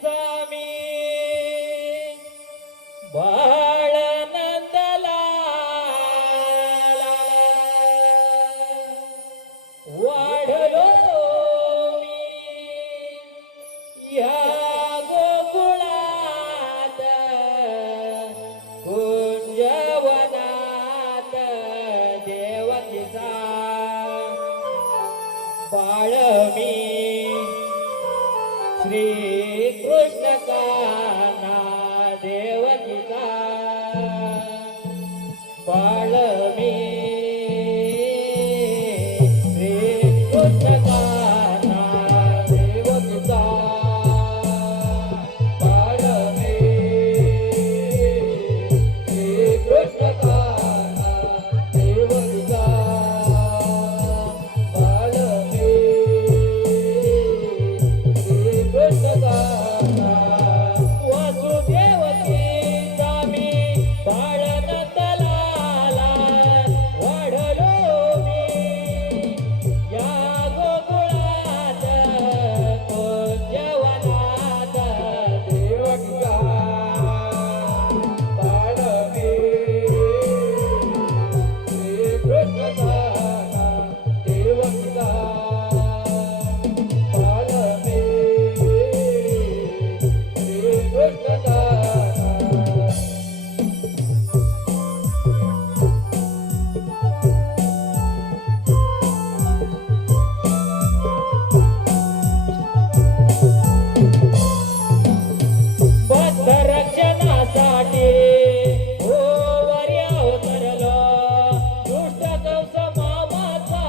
स्वामी बाळनंदला वाढलो मी या गोकुळात कुंजवनात देवकीचा बाळ मी श्री कृष्ण काना देवकीचा बाळ मी श्री कृष्ण काना देवकीचा बाळ मी श्री कृष्ण काना देवकीचा बाळ मी वसुदेवकीचा मी बाळनंदला वाढलो मी या गोकुळात कुंजवनात देवकीचा बाळ मी श्रीकृष्ण देवकीचा बाळ मी श्रीकृष्ण बद्ध रक्षणासाठी हो वर्या उतरलो दुष्ट कंस मामाचा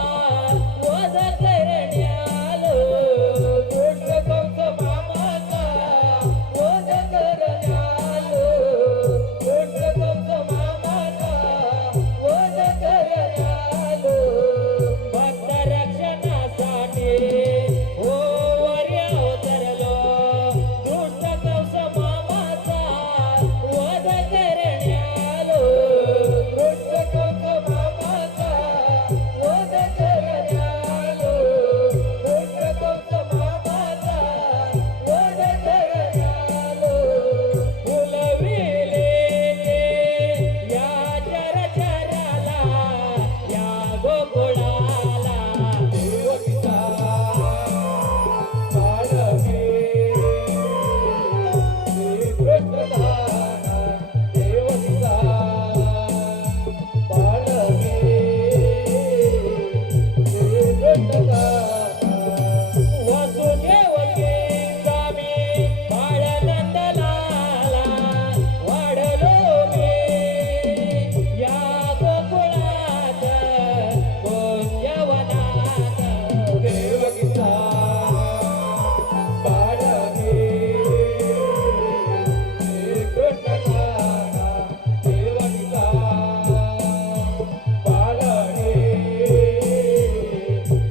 वध करण्यालो दुष्ट कंस मामाचा वध करण्यालो दुष्ट कंस मामाचा वध करण्यालो भक्त रक्षणासाठी हो वर्या उतरलो दुष्ट कंस मामाचा वध करण्यालो दुष्ट कंस मामाचा वध करण्यालो दुष्ट कंस मामाचा वध करण्यालो फुलविले या चराचराला या गोकुळाला देवकीचा बाळ मी श्रीकृष्ण देवकीचा बाळ मी श्रीकृष्ण वसुदेवकीचा मी बाळनंदला वाढलो मी या गोकुळात कुंजवनात देवकीचा बाळ मी श्रीकृष्ण देवकीचा बाळ मी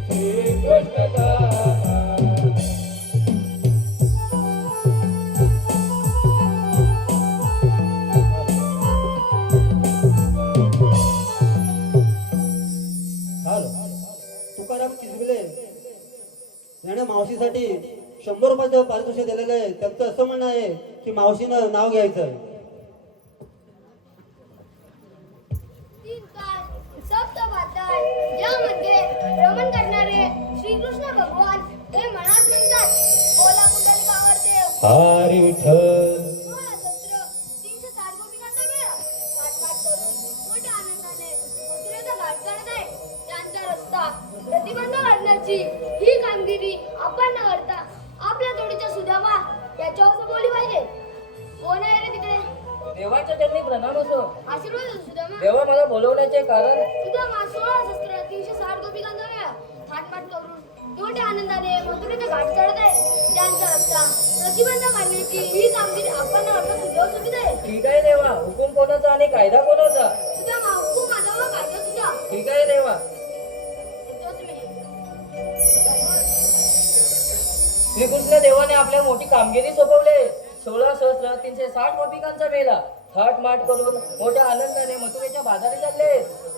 श्रीकृष्ण हॅलो तुकाराम किसबिले याने मावशीसाठी 100 रुपयाचं पारितोषिक दिलेलं आहे. त्यांचं असं म्हणणं आहे की मावशीनं नाव घ्यायचं. तीन काळ सप्त पाताळ यामध्ये भ्रमण करणारे श्रीकृष्ण भगवान हे मनात म्हणतात ओला पुंडलिकावर देव हरी विठ्ठल 360 गोपिकांचा मेळा घाट करून मोठ्या आनंदाने मथुरेचा घाट करत आहे. त्यांचा रस्ता प्रतिबंध करण्याची ही कामगिरी आपण न करता आपल्या जोडीच्या सुदामा याच्यावर बोलली पाहिजे. कोण आहे रे तिकडे? देवाच्या चरणी प्रणाम असो. आशीर्वाद असू सुदामा. देवा मला बोलवण्याचे कारण सुदामा 16 शस्त्र 360 गोपिकांचा मेळा थाटमाट करून मोठ्या आनंदाने मथुरेचा घाट चढत आहे. त्यांचा रस्ता प्रतिबंध करण्याची ही कामगिरी आपण न करता तुझ्यावर सोपीत आहे. ठीक आहे देवा. हुकूम कोणाचा आणि कायदा कोणाचा? सुदामा हुकूम माझा व कायदा तुझा. ठीक आहे देवा. येतोच मी. श्रीकृष्ण देवाने आपल्या मोठी कामगिरी सोपवले. 16 सहस्त्र 360 गोपिकांचा मेला थाटमाट करून मोठ्या आनंदाने मथुरेच्या बाजारी चालले.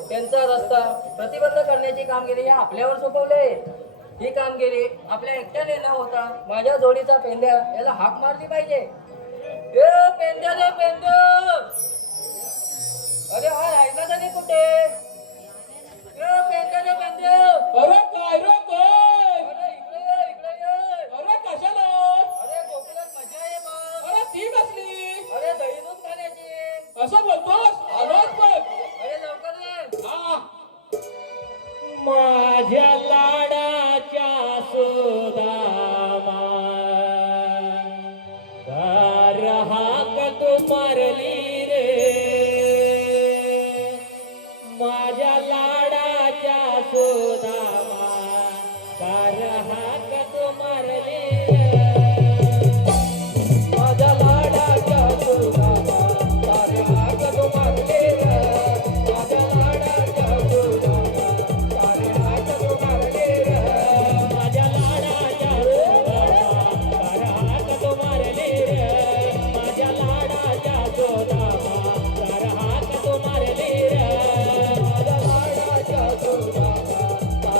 त्यांचा रस्ता प्रतिबंध करण्याची कामगिरी आपल्यावर सोपवले. ही कामगिरी आपल्या एकट्याने न होता माझ्या जोडीचा पेंद्या याला हाक मारली पाहिजे. ए पेंद्या रे पेंद्या, अरे हा राहिला नाही कुठे? ए पेंद्या रे पेंद्या, अरे काय रे कोण? अरे इकडे ये, इकडे ये. अरे कशाला? अरे गोकुळात मजा आहे बघ. अरे ती कसली? अरे दही दूध खाण्याची. असं बोलतोस? आलोच बघ. अरे लवकर ये. हा. माझ्या लाडाच्या सुदामा घर हाक तू मारली रे, माझ्या लाडाच्या सुदामा घर हाक तू मारली रे, माझ्या लाडाच्या सुदामा घर हाक तू मारली रे, माझ्या लाडाच्या सुदामा घर हाक तू मारली रे, माझ्या लाडाच्या सुदामा घर हाक तू मारली रे, माझ्या लाडाच्या सुदामा घर हाक तू मारली रे, माझ्या लाडाच्या सुदामा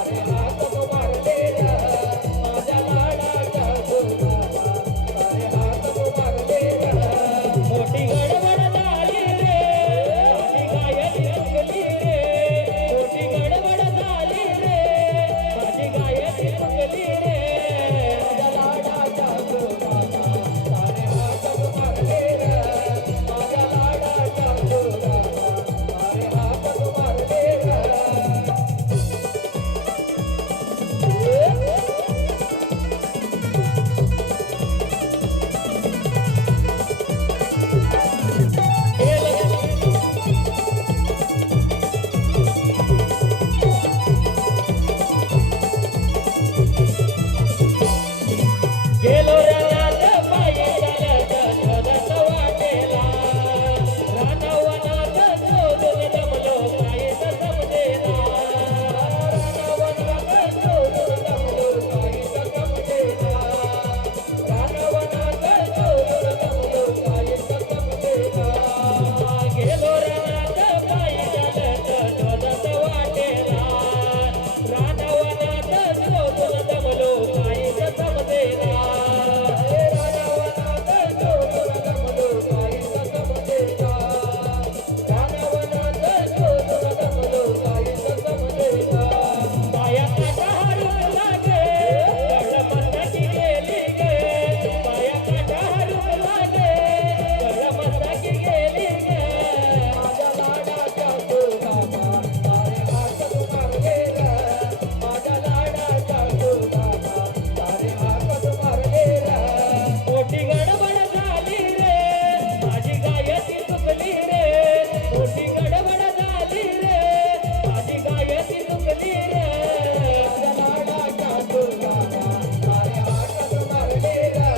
घर हाक तू मारली रे, माझ्या लाडाच्या सुदामा घर हाक तू मारली रे, मोठी गडबड झाली रे, माझी गायली चुकली रे, मोठी गडबड झाली रे, माझी गायली चुकली रे, माझ्या लाडाच्या सुदामा सारे हाक तू मारले रे, माझ्या लाडाच्या सुदामा सारे हाक तू मारले रे. गेलो रनात पायी चालत शोधत वाटेला, रानवनात शोधून दमलो काहीच समजेना, रानवनात शोधून दमलो काहीच समजेना, रानवनात शोधून दमलो काहीच समजेना, गेलो रनात पायी चालत शोधत वाटेला, रानवनात शोधून दमलो काहीच समजेना, रानवनात शोधून दमलो काहीच समजेना, रानवनात शोधून दमलो काहीच समजेना, पाया काटा हरून लागे कळमस्ताकी गेली गे, पाया काटा हरून लागे कळमस्ताकी गेली गे, माझ्या लाडाच्या सुदामा सारे हाक तू मारले रे, माझ्या लाडाच्या सुदामा सारे हाक तू मारले रे, मोठी गडबड झाली रे, माझी गायती चुकली रे, मोठी गडबड झाली रे, माझी गायती चुकली रे, माझ्या लाडाच्या सुदामा सारे हाक तू मारले रे,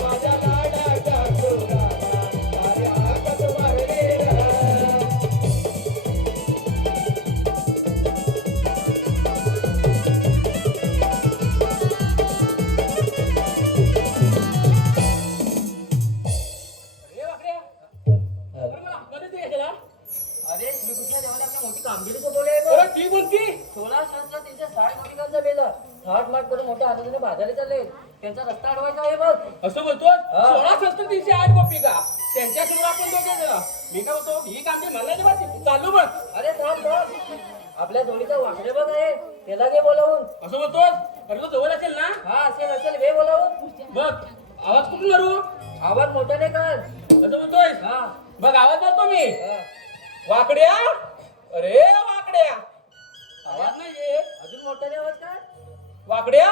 माझ्या लाडाच्या सुदामा सारे हाक तू मारले रे. अरे श्रीकृष्ण देवाने आपल्या मोठी कामगिरी सोपवली आहे बघ. ती कोणती? 16,360 गोपिकांचा बेला थाट माट करून मोठ्या आनंदाने बाजारी चालले. त्यांचा रस्ता अडवायचा आहे बघ. असं बोलतोस? हा. 16,308 गोपिका त्यांच्या समोर आपण दोघे जण. मी काय बोलतो ही काम म्हणायची बात चालू बघ. अरे थांब बघ, आपल्या जोडीचा वाकडे बघ आहे, त्याला घे बोलावून. असं बोलतोस? अरे तो जवळ असेल ना? हा असेल घे बोलावून. बघ आवाज कुठून करू? आवाज मोठ्याने कर. असं बोलतोय? हा बघ आवाज करतो मी. हा. वाकड्या, अरे वाकड्या, आवाज नाही येत. अजून मोठ्याने आवाज कर. वाकड्या,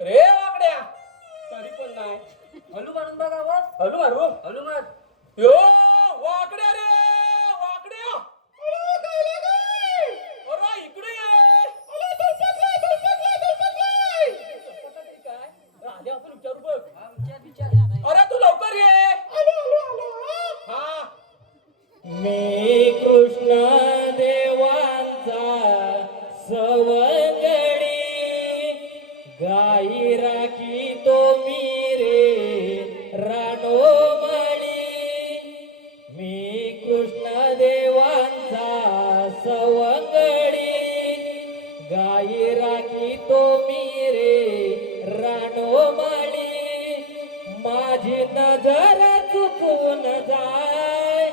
रे वाकड्या, तरी पण नाही. हलू मारून बघ आवाज. हलू मारू. हलू मार. यो वाकड्या रे वाकड्या, अरे इकडे ये. काय आले आपण विचारू बघ. हा विचार. अरे तू लवकर ये. हा मी कृष्ण देवांचा सवंगडी, गाई राखी तो मी रे रानोमणी, मी कृष्ण देवांचा सवंगडी, गाई राखी तो मी नजर चुकून जाय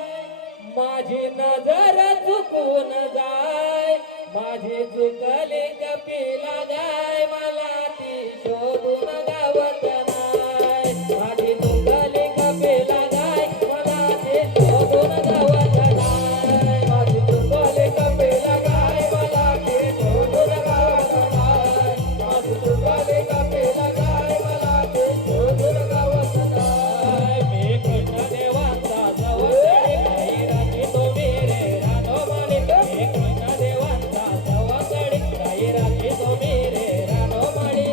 माझी नजर चुकून जाय माझी चुकली कपिला गाय मला ती शोधून गावत नाय माझी चुकली कपिला गाय मला ती शोधून गावत नाय माझी चुकली कपिला गाय मला ती शोधून गावत नाय माझी चुकली कपिला गाय मला ती शोधून गावत नाय मी कृष्ण देवांचा सवंगडी काही राखीतो मेरे रानोमाळी मी कृष्ण देवांचा सवंगडी काही राखीतो मेरे रानोमाळी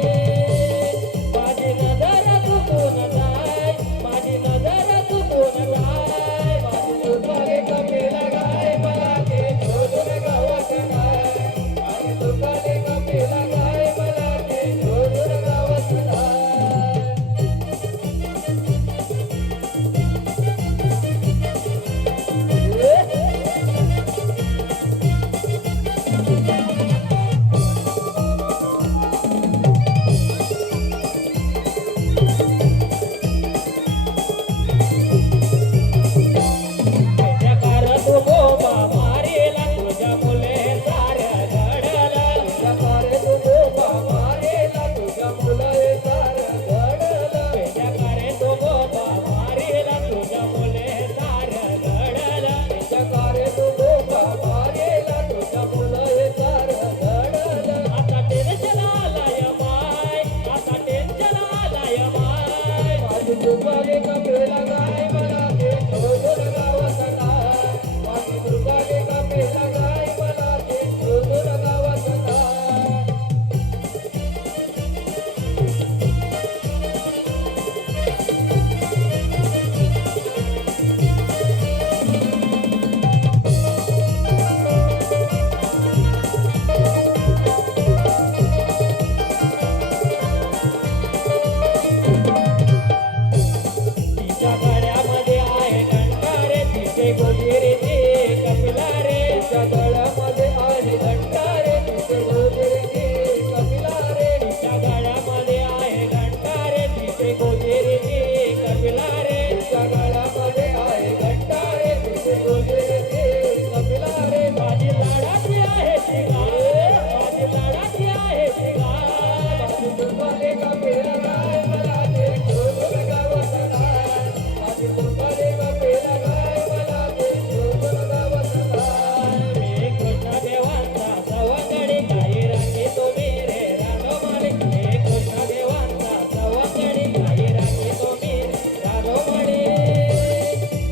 माझी नजर चुकून जाय माझी नजर चुकून जाय माझी चुकली कपिला गाय मला ते शोधून गावत नाय माझी चुकली कपिला गाय मला ते शोधून गावत नाय तुझ्या कार तू बोबा मारेला तुझ्या मुले साऱ्या घडला तुझ्या कार तू बोबा मारेला तुझ्या मुले साऱ्या घडला तुझ्या कार तू बोबा मारेला तुझ्या मुले साऱ्या घडला तुझ्या कार तू बोबा मारेला तुझ्या मुले साऱ्या घडला आता टेन्शन आलाय माय आता टेन्शन आलाय माय माझी चुकली कपिला गाय मला ते शोधून गावत नाय माझी चुकली कपिला गाय मला ते शोधून गावत नाय तिच्या गळ्यामध्ये आहे घंटा रे तिचे गोजिरे ते कपिला रे तिच्या गळ्यामध्ये आहे घंटा रे तिचे गोजिरे ते कपिला रे तिच्या गळ्यामध्ये आहे घंटा रे तिचे गोजिरे ते कपिला रे तिच्या गळ्यामध्ये आहे घंटा रे तिचे गोजिरे ते कपिला रे माझी लाडाची आहे ती गाय माझी लाडाची आहे ती गाय माझी चुकली कपिला गाय मला ते शोधून गावत नाय माझी चुकली कपिला गाय मला ते शोधून गावत नाय मी कृष्ण देवांचा सवंगडी काही राखीतो मेरे रानोमाळी मी कृष्ण देवांचा सवंगडी काही राखीतो मेरे रानोमाळी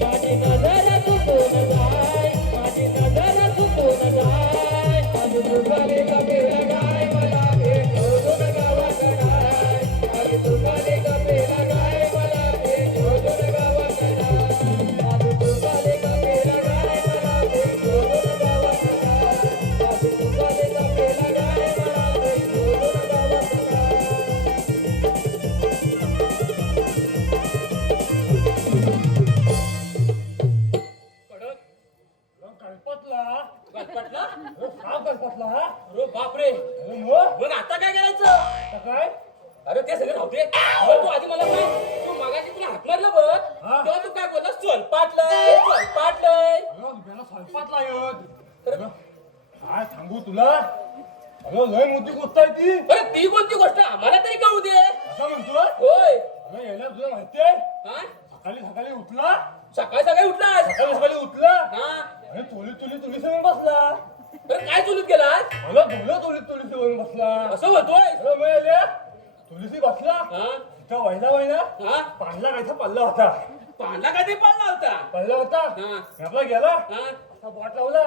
माझी नजर चुकून जाय माझी नजर चुकून जाय माझी चुकली कपिला गाय मला ते शोधून गावत नाय माझी चुकली कपिला गाय मला ते शोधून गावत नाय माझी चुकली कपिला गाय मला ते शोधून गावत नाय माझी चुकली कपिला गाय मला ते शोधून गावत नाय कल्पतला कटकटला हा कल्पतला अरे बापरे मग मग आता काय करायचं काय अरे ते सगळं राहते तू आधी मला सांग तू मागाशी तुला हात मारलं बघ हा. तेव्हा तू काय बोललास चल पाटलय त्याला स्वयंपाकला येत तर- काय सांगू तुला अगं लय मोठी गोष्ट आहे ती अरे ती कोणती गोष्ट आम्हाला तरी कळू दे असं म्हणतो होय अगं यायला तुला माहितीये हा सकाळी सकाळी उठला सकाळी सकाळी उठलास सकाळी सकाळी उठला हा आणि तुली समोर बसला अरे काय चुलीत गेलास मला बोललं तुली समोर बसला असं होतोय अरे मिळाल्या तुलीसी बसला हा तिथं वहिना हा पाडला कायचा पल्ला होता पांढरा काय ते पाळला होता पल्ला होता हा. आपला गेला हा असा बॉट लावला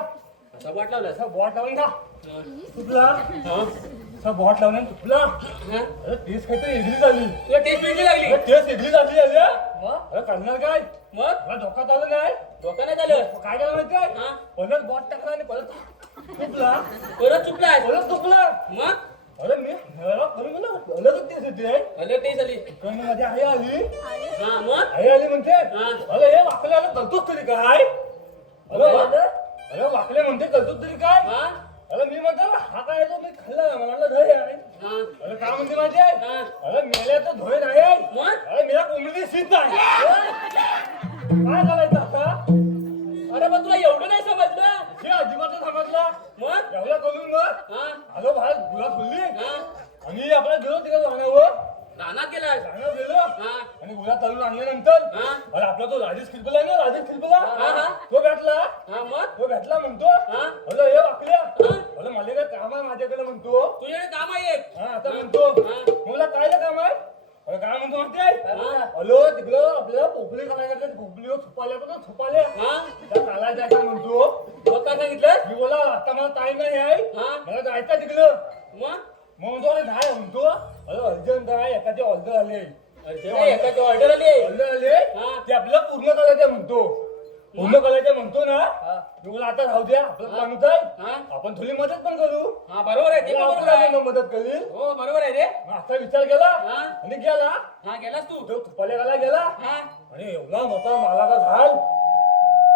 असा वाट लावलास असा बॉट लावून का हा. तुटला हा. असा बॉट लावल्याने तुटला हा. अरे तेच काहीतरी इडली झाली तुला टेस्ट वेगळी लागली अरे तेच इडली झाली आल्या मग अरे करणार काय मग मला धोका चालू नाही डोका नाही झालं काय केलं माहितीये हा. परत बॉट टाकला आणि परत तुटला परत चुकलाय परत तुटला मग अरे मी अलगच तेच येते अरे ते झाली पण माझी आई आली हा मग आई आली म्हणते हा. अरे हे वाकल्याला करतोस तरी काय अरे काय झालं? अरे वाकले म्हणते करतोस तरी काय हा अरे मी म्हणतो ना, हा काय तो मी खाल्ला मला वाटलं दही आहे. हा. अरे काय म्हणते माहिती आहे? हा. अरे मेल्याचं धोय नाही आहे. मग? अरे मेला कोंबडी सीत आहे. काय करायचं आता? अरे पण तुला एवढं नाही समजलं हे अजिबात समजला. मग एवढा करून मग हा आलो बाहेर गुलाब फुलली हा आणि आपल्या गेलो तिकडे राहण्यावर रानात गेलास राहण्यावर गेलो हा आणि गुलाब चालून आणल्यानंतर हा. अरे आपला तो राजेश खिलबला आहे ना, राजेश खिलबला हा, हा. तो भेटला. हा मग तो भेटला म्हणतो हा. हॅलो हे वाकल्या हा. हॅलो मला काय काम आहे माझ्याकडे म्हणतो. तुझ्याकडे काम आहे एक हा आता म्हणतो हा. मला काय काम आहे. अरे काय म्हणतो माहिती हा. आहे हॅलो तिकडं आपल्याला पोपली करायला पोपलीवर छुपाल्या पण छुपाल्या हा त्या चालायला जायचं म्हणतो. मग काय सांगितलं मी बोला आता मला टाइम नाही आहे हा मला जायचं तिकडं. मग मग म्हणतो अरे नाही म्हणतो अरे अर्जंट आहे एखादी ऑर्डर आली एखादी ऑर्डर आली ऑर्डर आली हा. ते आपल्याला पूर्ण करायचं म्हणतो. पूर्ण करायचं म्हणतो ना हा. मी बोला आता राहू द्या आपलं माणूस आहे हा आपण थोडी मदत पण करू. हा बरोबर आहे ते पण बरोबर आहे आपल्याला मदत करील. हो बरोबर आहे रे मग असा विचार केला हा. आणि गेला हा गेलास तू तो तुपाल्याला गेला हा आणि एवढा मोठा मालाचा झाल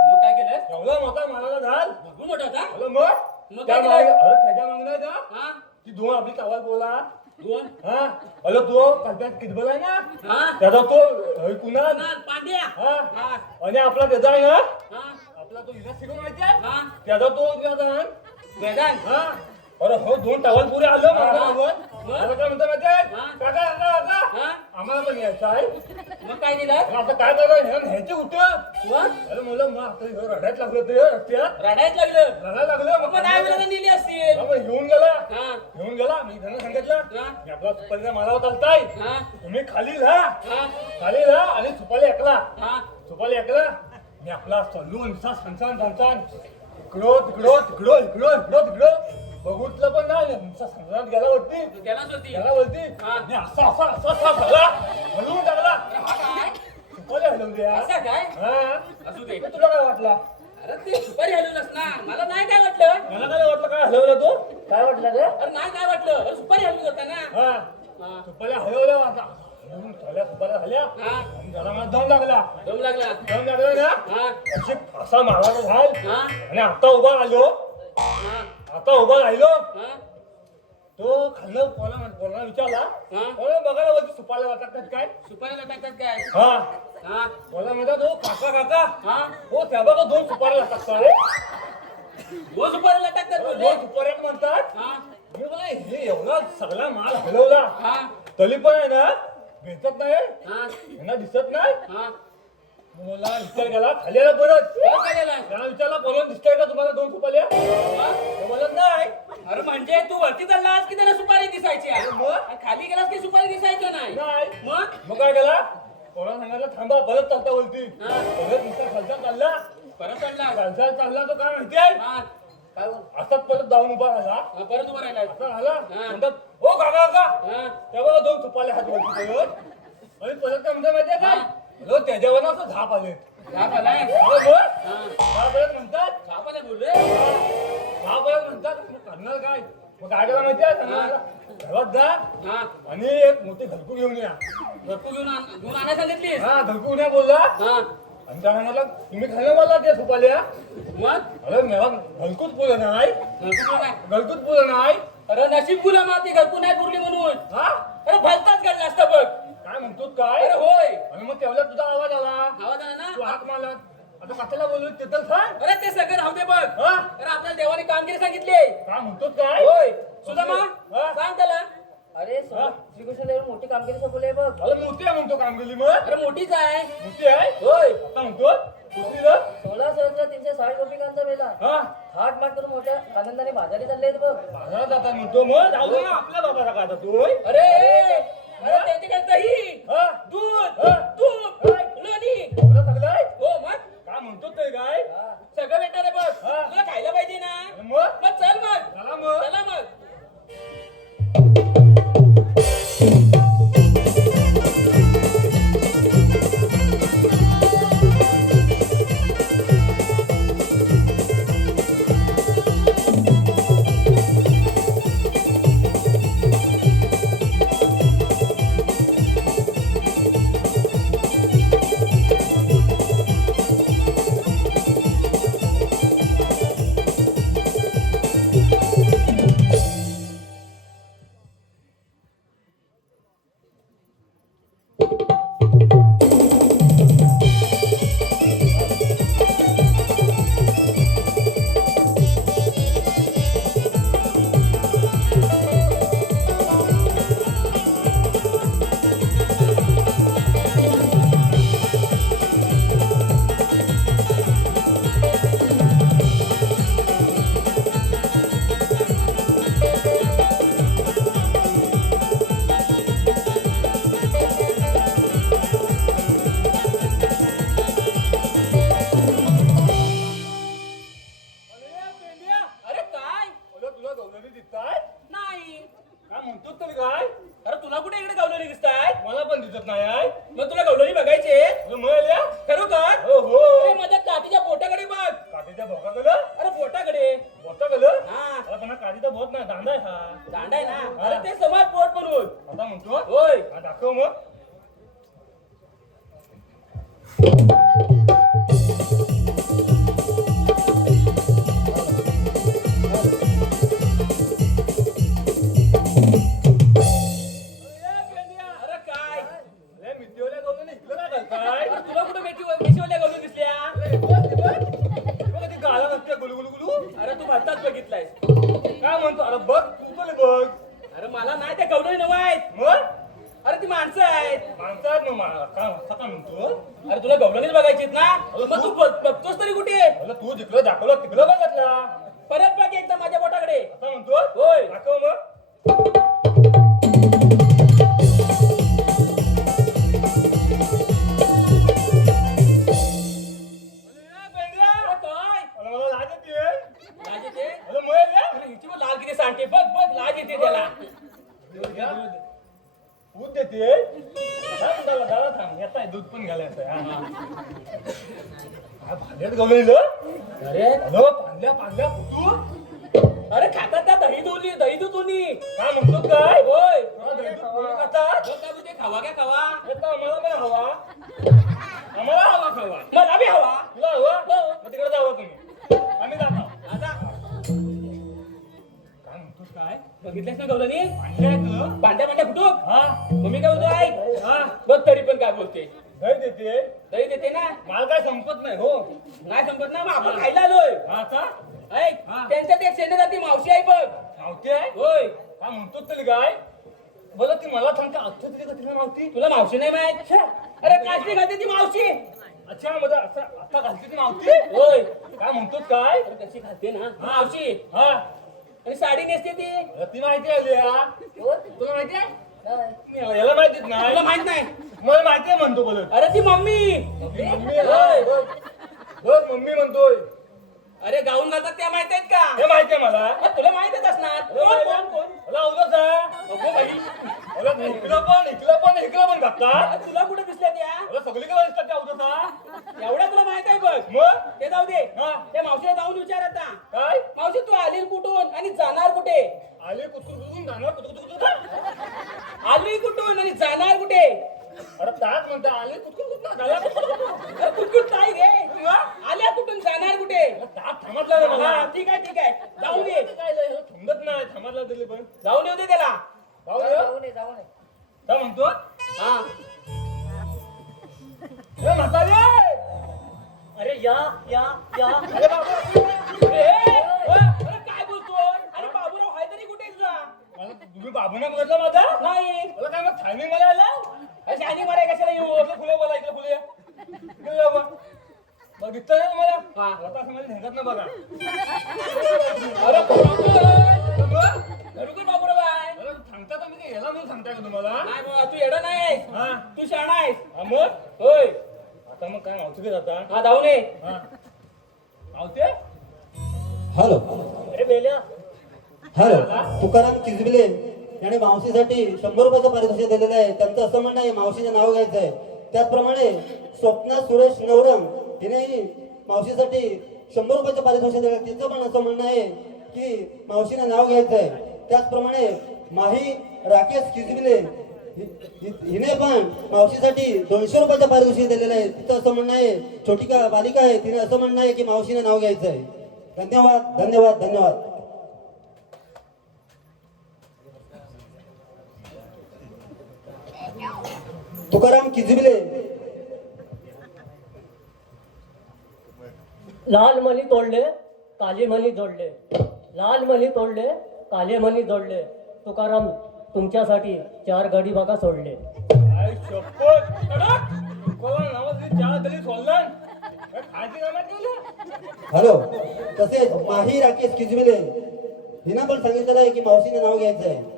मग काय केलं एवढा मोठा मालाचा झाल भरपूर मोठा होता अरे मग मग त्या काय मागे केलं? अरे त्याच्या मागण्या का हा ती दोन आपली कावाल बोला दोन हा अरे तो कल्प्यात कितबल आहे ना हा त्याचा तो कुणाल नाल, पांड्या हा हा आणि आपला त्याचा आहे ना हा आपला तो हिला शिकून माहिती आहे हा त्याचा तो त्याचा वेदांत हा अरे हो दोन टावल पुरे आलो हा. मला काय म्हणतो माहिती आहे हा. काका काका काका हा आम्हाला पण यायचं आहे. मग काय दिलं अरे आता काय करायचं ह्याचे कुठं मग अरे मुलं मग आता हे रडायला लागलं ते रस्त्यात रडायच लागलं रडायला लागलं मग नाही मला नेली असतील मग घेऊन गेला हा घेऊन गेला मी त्यांना सांगितलं हा मी आपला सुपारीचा मालावर चालताय हा तुम्ही खाली राहा हा खाली राहा आणि सुपारी ऐकला हा सुपारी ऐकला मी आपला चालू निसा संसान संसान इकडं तिकडं तिकडं इकडं इकडं तिकडं बघूतलं पण नाही निसा संसारात गेला वरती गेलाच होती गेला वरती हा. आणि असा असा असा असा झाला हलवून टाकला हा काय सुपारी हलवली यार. असं काय हा असू दे मग तुला काय वाटला अरे ते सुपारी हलवलंस ना मला नाही काय वाटलं मला काय वाटलं काय हलवलं तो काय वाटलं रे अरे नाही काय वाटलं अरे सुपारी हलवत होता ना हा हा सुपाऱ्या हलवल्या आता हलवून ठेवल्या सुपाऱ्या झाल्या हा आणि त्याला मला दम लागला दम लागला दम लागला ना हा अशी असा मारायला झाल हा आणि आता उभा राहिलो हा आता उभा राहिलो हा तो खाल्लं कोणा विचारला हा. कोणा बघायला वरती सुपायला वाटतात काय सुपारीला टाकतात काय हा हा मला म्हणतात हो काका काका हा हो त्या बघा दोन सुपाऱ्या लागतात हो सुपारीला टाकतात बोलले दोन सुपाऱ्या म्हणतात हा मी बोला हे एवढा सगळा माल हलवला हा तरी पण आहे ना भेटत नाही हा यांना दिसत नाही हा मला विचार केला खाली आला परत कोण काय केलं? त्याला विचारला बोलून दिसतंय का तुम्हाला दोन सुपाऱ्या हा? ते बोलत नाही अरे म्हणजे तू वरती चाललास की त्याला सुपारी दिसायची आहे? मग? आणि खाली गेलास की सुपारी दिसायचं नाही नाही मग मग काय केला कोणा सांगायला थांबा परत चालता बोलती हा. परत नुसता खालचा चालला परत चढला खालचा चालला तो काय माहिती आहे हा काय बोल? असाच परत जाऊन उभा राहिला हा, परत उभा राहिला असा आला हा. म्हणतात हो काका काका हा तेव्हा दोन सुपाऱ्या हात वरती करून आणि परत काय म्हणतात माहितीये काय हो, त्याच्यावर ना असं झाप आले झाप आलाय बरोबर हा झाप परत म्हणतात झाप आलाय बोल रे झाप परत म्हणतात मग करणार काय मग काय करा माहिती आहे सांगा घरात जा हा आणि एक मोठी घरकू घेऊन या घरटू घेऊन आणायला सांगितलीस हा घरकू घेऊन या बोलला हा आणि त्याने म्हटलं तुम्ही खायला बोलला त्या सुपाल्या मग अरे मला घरकूच बोल नाही घरटू काय घरकूच बोल नाही अरे नशीब फुला माती घरटू नाही पुरली म्हणून हा अरे भलताच घडला असता बघ काय म्हणतो काय अरे होय आणि मग तेवढ्या तुझा आवाज आला आवाज आला तू ना हाक मारला आता कशाला बोलू तिथं सांग अरे ते सगळं राहू दे बघ हा अरे आपल्याला देवाने कामगिरी सांगितली काय म्हणतो काय होय सुदामा हा? सांग त्याला अरे हा? श्रीकृष्ण देव मोठी कामगिरी सोपवली बघ. अरे मोठी आहे म्हणतो कामगिरी मग अरे मोठीच आहे मोठी आहे होय आता म्हणतो कुठली ग? 16,360 गोपिकांचा मेला हा थाट माट करून मोठ्या आनंदाने बाजारी चालले आहेत बघ. बाजारात आता म्हणतो मग जाऊ दे ना आपल्या बाबाला का आता तू होय? अरे अरे त्यांच्याकडे दही हा? दूध हा? तूप लोणी एवढं चांगलंय हो मग काय म्हणतो ते काय सगळं भेटणार आहे बघ हा. तुला खायला पाहिजे ना मग मग चल मग चला मग चला मग बरं, तुला कुठं मेशीवाल्या गवळून दिसल्या? बघ ती गाला नसते गुलगुलू गुलू. अरे तू भलताच बघितलायस. काय म्हणतो अरे बघ तू पण बघ. अरे मला नाही त्या गवळणी नव आहेत. मग अरे ती माणसं आहेत. माणसं आहेत मग मला काय असं काय म्हणतो. अरे तुला गवळणीच बघायचीत ना, मग तू बघतोस तरी कुठे? मला तू जिकडं दाखवलं तिकडं बघितला. परत बघ एकदा माझ्या बोटाकडे. आता म्हणतो होय. दाखव मग. अरे काय? मला लाज येते. लाज येते? मला मळ द्या. अरे हिची मग लाल किती सांगते, बघ बघ लाज येते त्याला. दूध देते. दादा थांब येताय दूध पण घालायचं. काय भांड्यात गवळीलं. अरे हॅलो पांढल्या तू अरे खातात त्या दही दूध दोन्ही. काय म्हणतो काय. होय. कोणी खातात. बघ काय बोलते, खावा काय खावा? येतं आम्हाला पण हवा. आम्हाला हवा खावा. मला बी हवा. तुला हवा मग तिकडे जावा तुम्ही. आम्ही जातो. आता काय म्हणतोस काय. बघितलंस ना गवळणी? भांडे आहेत ना? भांड्या फुटूक. हा मग मी काय बोलतो ऐक. हा बघ तरी पण काय बोलते. दही देते. दही देते ना. मला काय संपत नाही हो. नाही संपत ना, मग आपण खायला आलोय. हा का ऐक, हा. त्यांच्यात एक सेने जाती मावशी आहे बघ. मावती आहे. होय. काय म्हणतो तरी काय. बोला ती मला सांगता अच्छा तिथे का तिला मावती. तुला मावशी नाही माहित? अरे काष्टी घालते ती मावशी. अच्छा मध्ये असं आता घालते ती मावती. होय. काय म्हणतो काय. अरे कशी घालते ना मावशी. हा आणि साडी नेसते ती. मला ती माहिती आली हा. तुला माहिती आहे. काय? याला माहितीच तुला नाही. माहित नाही? मला माहिती आहे म्हणतो बोलत. अरे ती मम्मी. मम्मी होय. बघ मम्मी म्हणतोय. अरे गाऊन घालतात त्या माहित आहेत का? हे माहिती आहे मला. मग तुला माहितच असणार. कोण? मला उगाच आहे. अगो बाई. मला इकडं पण घालतात. अरे तुला कुठे दिसल्या त्या? मला सगळीकडे दिसतात त्या उगाच. एवढं तुला माहित आहे बघ. मग ते जाऊ दे. हा. त्या मावशीला जाऊन विचार आता. काय मावशी तू आली कुठून आणि जाणार कुठे? आले कुठून जाणार कुठून. आली कुठून आणि जाणार कुठे? अरे त्यात म्हणते आले कुठून झाला अरे कुठून काय घे? आल्या कुठून जाणार कुठे? त्यात थांबतला ना मला. हा, ठीक आहे जाऊन दे. काय झालं? थांबत नाही थांबतला दिली पण जाऊन येऊ दे त्याला. जाऊ दे. जाऊ नये जाऊ नये. काय म्हणतो हा. हे म्हातारे. अरे या अरे बाबा अरे काय बोलतोय? अरे बाबूराव हाय तरी कुठे तुझा? मला तुम्ही बाबूना बघितलं माझा. नाही. मला काय मग थायमिंग मला आला. अशी आणि माराय कशाला येऊ? इकडे फुले बोला इकडे फुले इकडे या बा. बघितलं ना मला. हा. आता असं माझ्या ढेंगात ना बघा. अरे बरोबर बाबूराव आहे. मला सांगता का मी काय याला म्हणून सांगताय का तुम्हाला. नाही बाबा, तू येडा नाही आहेस. हा तू शाणा आहेस. हा मग होय. आता मग काय मावती जाता. हा जाऊ नये. हा मावते. हॅलो अरे बेल्या हॅलो तुकाराम किजबिले याने मावशीसाठी 100 रुपयाचं पारितोषिक दिलेलं आहे. त्यांचं असं म्हणणं आहे मावशीचं नाव घ्यायचं आहे. त्याचप्रमाणे स्वप्ना सुरेश नवरंग हिनेही मावशीसाठी 100 रुपयाचं पारितोषिक दिलं. तिचं पण असं म्हणणं आहे की मावशीने नाव घ्यायचं आहे. त्याचप्रमाणे माही राकेश किजबिले हिने पण मावशीसाठी 200 रुपयाचं पारितोषिक दिलेलं आहे. तिचं असं म्हणणं आहे छोटी का बालिका आहे तिने असं म्हणणं आहे की मावशीने नाव घ्यायचं आहे. धन्यवाद धन्यवाद धन्यवाद. तुकाराम किजबिले लाल मणी तोडले काले मणी जोडले. लाल मणी तोडले काले मणी जोडले. तुकाराम तुमच्यासाठी 4 गडी बघा सोडले. काय शपथ कडक. कोण नावाची चार तरी सोडलं. काय खायची कामात गेलं. हॅलो तसेच माही राकेश किजबिले हिनं पण सांगितलेलं आहे की मावशीने नाव घ्यायचं आहे.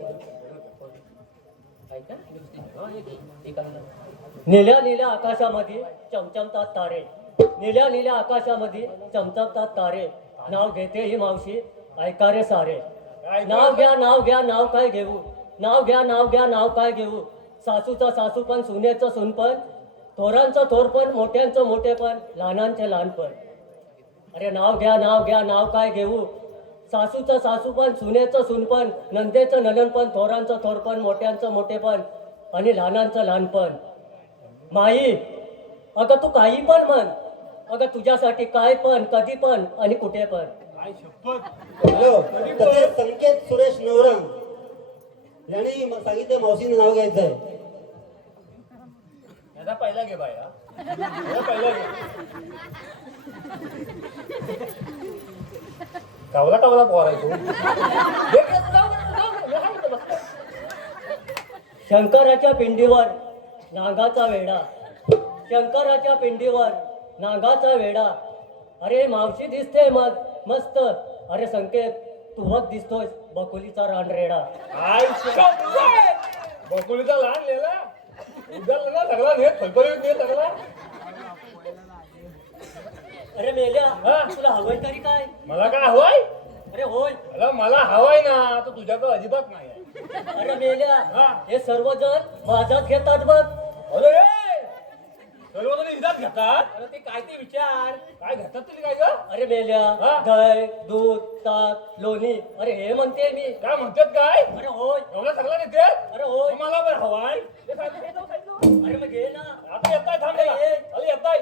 निळ्या निळ्या आकाशामध्ये चमचमतात तारे. निळ्या निळ्या आकाशामध्ये चमचमतात तारे. नाव घेते ही मावशी ऐका रे सारे. नाव घ्या नाव घ्या नाव काय घेऊ. नाव घ्या नाव घ्या नाव काय घेऊ. सासूचा सासूपण सुनेचं सुनपण. थोरांचं थोरपण मोठ्यांचं मोठेपण लहानांचे लहानपण. अरे नाव घ्या नाव काय घेऊ. सासूचं सासूपण सुनेचं सुनपण नंदेचं नननपण थोरांचं थोरपण मोठ्यांचं मोठेपण आणि लहानांचं लहानपण. माई अगं तू काही पण म्हण. अगं तुझ्यासाठी काय पण कधी पण आणि कुठे पण. काय शपथ. हॅलो तसेच संकेत सुरेश नवरंग यांनी सांगितलं मावशीने नाव घ्यायचं आहे. याचा पहिला घे बाया. हे पहिलं घे. कावला कावला पोरायचो शंकराच्या पिंडीवर नागाचा वेडा, शंकराच्या पिंडीवर नागाचा वेडा. अरे मावशी दिसते मस्त, अरे संकेत तू बघ दिसतोय बकुलीचा रानरेडा. बकुलीचा लहान लिहिला उद्याला ना सगळा नेत फलफलीत नेत सगळा. अरे मेल्या हा? तुला हवंय तरी काय? मला काय हवाय? अरे होय. मला हवाय ना तर तुझ्याकडे अजिबात नाही आहे. अरे मेल्या हा? हे सर्वजण माझाच घेतात बघ. अरे सर्वजण हिजात घेतात. अरे ते काय ते विचार. काय घेतात तरी काय ग? अरे मेल्या हा? दही दूध ताक लोणी अरे हे म्हणते मी. काय म्हणतात काय? अरे होय. एवढा सगळा नेते अरे होय. मला पण हवाय. हे खायचं, हे खायचं. अरे मग घे ना. आता येताय थांब जरा. अरे येताय.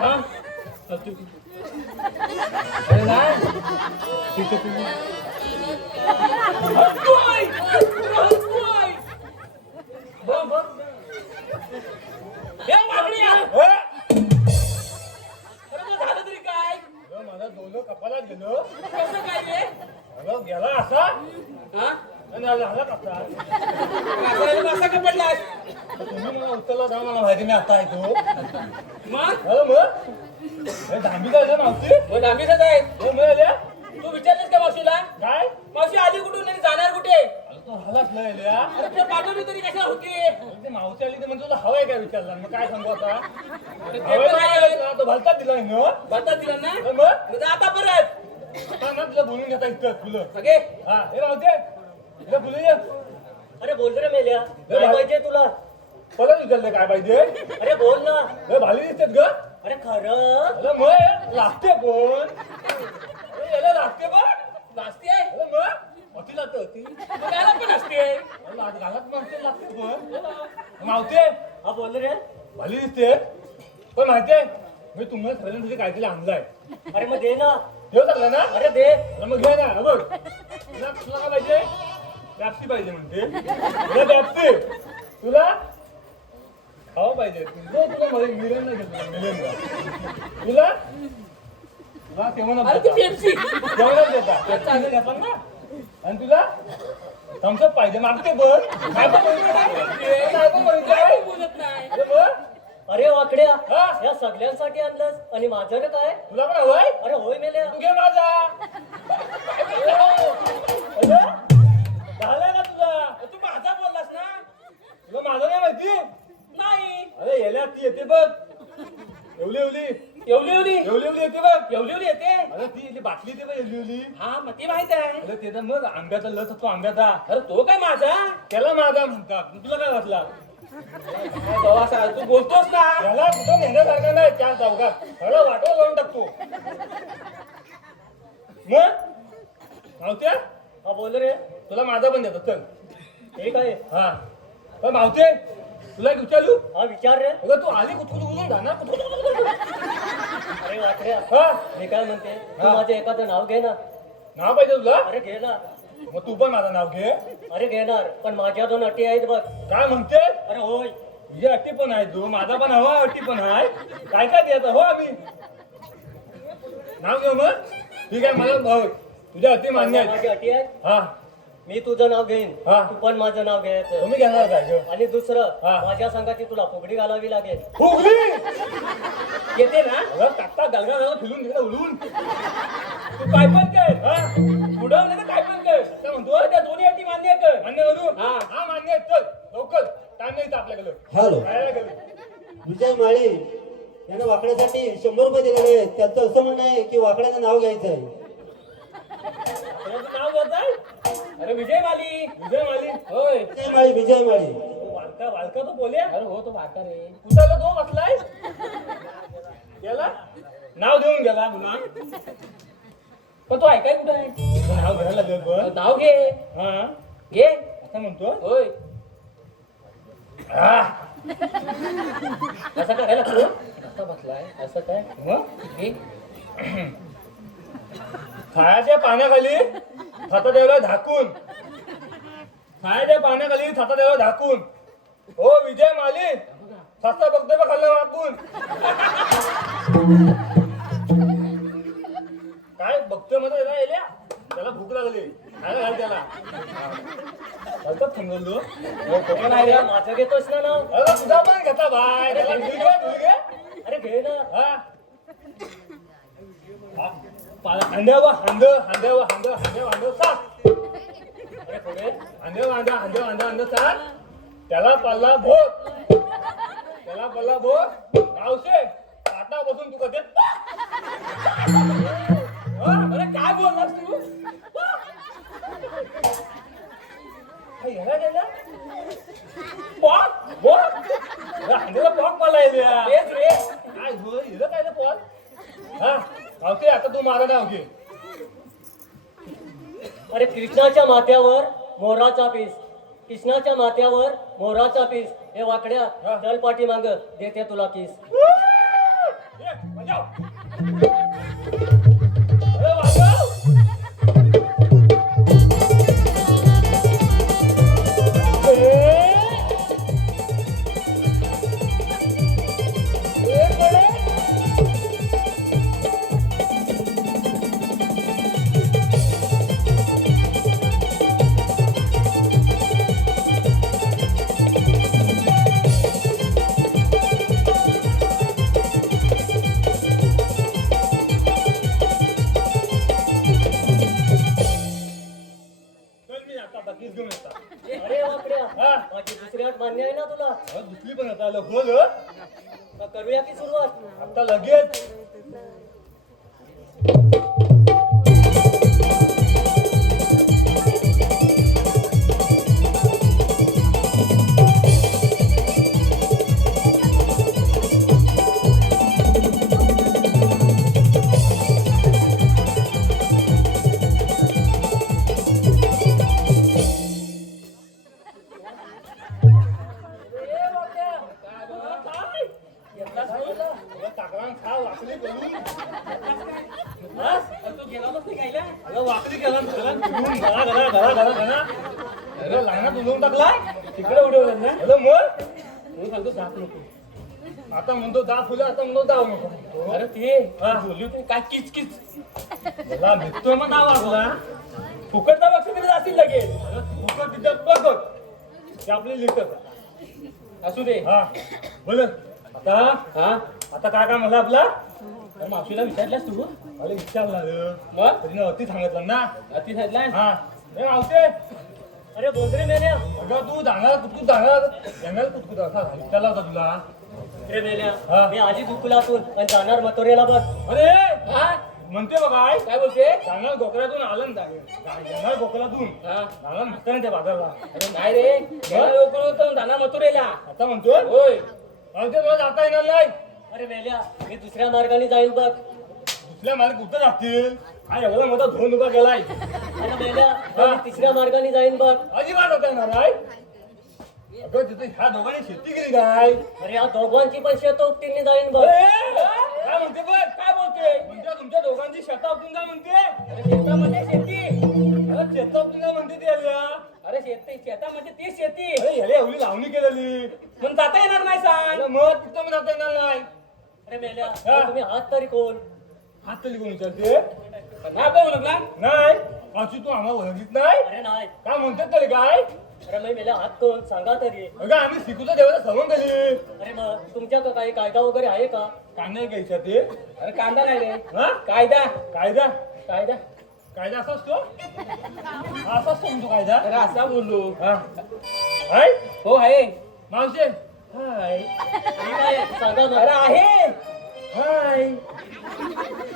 हा? अरे नाही. माझा दोन कपालात गेलो. अगं गेला असा आणि झाला कसा. तुम्ही मला उचलला जा मला माहिती नाही आता आहे तो. मग धांबी काय मावशी हो मिळाल्या. तू विचारलंस का मावशीला? काय मावशी आली कुठून आणि जाणार कुठे? तो हलाच नाही लिया. अरे तुला पाठवली तरी कशा होती? ते मावशी आली तर म्हणजे तुला हवाय काय विचारला मग काय सांगू आता. ते हवाय पण नाही आहे. ना, तो भलताच दिला ना. बता दिला ना? मग मग जा आता परत. आता ना तुला बोलून घेता इतकं फुलं. सगळे हा हे मावते तुला फुलं ये. अरे बोल रे मेल्या काय पाहिजे तुला? परत विचारले काय पाहिजे. अरे बोल ना. हे भाली दिसतात ग. अरे खरं. अरे मग लागते कोण. अरे याला लागते पण नाचती आहे? अरे मग अति लागते अति. त्याला पण असते. घालत म्हणते लागते पण मावते हा बोल रे. भाली दिसते पण माहितीये मी तुम्हाला खरेदीसाठी काहीतरी आणलाय. अरे मग दे ना. देऊ लागला ना. अरे दे. अरे मग घे ना. हे बघ तुला तुला काय पाहिजे. व्याप्ती पाहिजे म्हणते. तुला व्याप्ती तुला खावा पाहिजे. तुला मला मिळेल ना तुला तुला तेव्हा अरे ती पेप्सी. जेवणात देता चांगलं घेतात ना. आणि तुला थम्सअप पाहिजे मागते पण काय पण बोलत नाही. अरे वाकड्या हा? या सगळ्यांसाठी आणलंस आणि माझं रे काय? तुला पण हवंय. अरे होय मेल्या. तू घे माझा. झालाय ना तुला. तू माझा बोललास ना? तुला माझं नाही माहिती. नाही. अरे याला ती येते बघ. एवली एवली एवढी एवढी एवली एवली येते बघ. एवढी एवढी येते. अरे ती इथली बाटली येते बघ एवली एवली. हा मग ती माहित आहे. अरे ते तर मग आंब्याचा लस असतो आंब्याचा. अरे तो काय माझा? त्याला माझा म्हणतात. तुला काय वाटला. तू बोलतोस ना? याला कुठं नेण्यासारखं नाही. त्या चौकात सगळं वाटवर लावून टाकतो. मग मावत्या हा बोल रे. तुला माझा पण देतो चल. ठीक आहे. हा पण मावते तुला एक विचारू. हा विचार रे. अगं तू आली कुठून उडून जा ना कुठून. अरे वाकड्या हा मी काय म्हणते तू हा. माझं एखादं नाव घे ना. नाव पाहिजे तुला. अरे घे ना. मग तू पण माझं नाव घे. अरे घेणार पण माझ्या 2 अटी आहेत बघ. काय म्हणते. अरे होय. तुझी अट्टी पण आहे तू माझा पण हवा अट्टी पण आहे. काय काय द्यायचं हो आम्ही नाव घेऊ मग. ठीक आहे मला बघ तुझ्या अटी मान्य आहेत. माझी अटी आहे हा मी तुझं नाव घेईन हा. तू पण माझं नाव घ्यायचं. तुम्ही घेणार काय ग? आणि दुसरं हा. माझ्या संघाची तुला फुगडी घालावी लागेल. फुगली येते ना? अगं टाकता गलगा झाला फिरून तिकडे उडून. तू काय पण कर. हा पुढं नाही तर काय पण कर. काय म्हणतो. त्या दोन्ही अटी मान्य कर मान्य करू हा. हा मान्य आहे. चल लवकर टाइम नाही इथं आपल्याकडे हॅलो जायला गेलो. विजय माळी याने वाकड्यासाठी 100 रुपये दिलेले आहेत. त्यांचं असं म्हणणं आहे की वाकड्याचं नाव घ्यायचं आहे. तुझं नाव घेत आहे? अरे विजय माली. विजय माली होय विजय माळी विजय माळी वालका वालका तो बोले. अरे हो तो वालका रे. कुसाला तो बसलाय गेला नाव देऊन गेला पुन्हा पण तो ऐकाय कुठं आहे? नाव घ्यायला लागेल पण नाव घे हा घे. आता म्हणतो होय हा. असं करायला लागतो. आता बसलाय असं काय मग घे. खायच्या पाण्याखाली खाता देवला झाकून खायच्या पाण्याखाली खाता देवला झाकून हो विजय माली सस्ता बघतोय का खाल्लं वाकून काय बघतोय मध्ये एल्या त्याला भूक लागली खायला घाल त्याला हलकत समजलो अरे नाही रे, माझं घेतोस ना नाव. अरे तुझा पण घेता बाय त्याला धुई घे अरे घे ना. हा हांद्यावर हांद्यावर साप अरे पुढे हांद्यावर साप त्याला पल्ला भोग गावशे पाटा बसून तू कधी अरे काय बोललास तू ह्याला गेला पॉक भोग हांद्याला पॉक पडला तेच रे. काय हिरं काय ना पॉक हा गावशे आता तू मारा नाव घे अरे कृष्णाच्या माथ्यावर मोराचा पीस. कृष्णाच्या माथ्यावर मोराचा पीस. हे वाकड्या चल पाठी मांग देते तुला किस. ये, बजाव. अरे वाजव. चल मी आता बाकीच घेऊन येतात अरे वाकड्या हा माझी दुसरी आठ मान्य आहे ना तुला? दुसरी पण आता आलं बोल का करूया की सुरुवात? आता लगेच टाकला खा वाकली करून तू गेला मग खायला. अगं वाकली केला घरा अरे लहानात उडवून टाकला तिकडे उडवलं ना. अरे मग तू सांगतो साप नको. आता म्हणतो दहा फुलं आता म्हणतो दाव नको अरे ते बोलली होती काय किच किच. मला भेटतोय मग नाव आपला फुकटचा बक्षीस तरी जातील लगेच. फुकट तिच्यात बघत ते आपली लिखत असू दे. हा बोल आता हा आता काय काय मला आपला अरे मावशीला विचारल्यास तू अरे विचारला मग तरी अति सांगितलं ना अति सांगितलाय. हा हे मावशे अरे बोंद्रे मेल्या. अगं तू जाणार कुतकुत जाणार जंगल कुतकुत असा विचारला होता तुला रे मेल्या हा. मी आधी दुकुलातून आणि जाणार मथुरेला बघ. अरे हा म्हणते बघा काय बोलते. जाणार गोकळ्यातून आलं ना जाणार गोकळ्यातून हा जाणार म्हाताऱ्यांच्या बाजारला अरे नाही रे गेला लवकर होतं जाणार मथुरेला. आता म्हणतोय होय मावशे तुला जाता येणार नाही अरे मेल्या मी दुसऱ्या मार्गाने जाईन बघ. दुसऱ्या मार्ग कुठं जातील हा एवढा मोठा धोन उभा केलाय अरे मेल्या मी तिसऱ्या मार्गाने जाईन बघ. अजिबात जाता येणार नाही अगं तिथे ह्या दोघांनी शेती केली काय अरे या दोघांची पण शेत उपटीने जाईन बघ. काय म्हणते बघ काय बोलते. म्हणजे तुमच्या दोघांची शेता उपटून काय म्हणते अरे शेतामध्ये शेती. अरे शेता उपटून काय म्हणते ती आल्या अरे शेतामध्ये ती शेती. अरे ह्याला एवढी लावणी केलेली पण जाता येणार नाही सांग. अरे मग तिथं मी जाता येणार नाही अरे मेल्या तुम्ही हात तरी कोण? हात तरी कोण विचारते नाही बघू लागला. नाही अशी तू आम्हाला ओळखीत नाही अरे नाही. काय म्हणतात तरी काय अरे मी मेल्या हात कोण सांगा तरी. अगं आम्ही शिकूचा देवाला सवंग केली अरे मग तुमच्या का काही कायदा वगैरे आहे का? कांदा घ्यायचा ते अरे कांदा नाही रे हा कायदा कायदा कायदा कायदा असा असतो असा असतो म्हणतो कायदा अरे असा बोललो हा हाय हो आहे मावशे हाय ही काय सांगा मग. अरे आहे हाय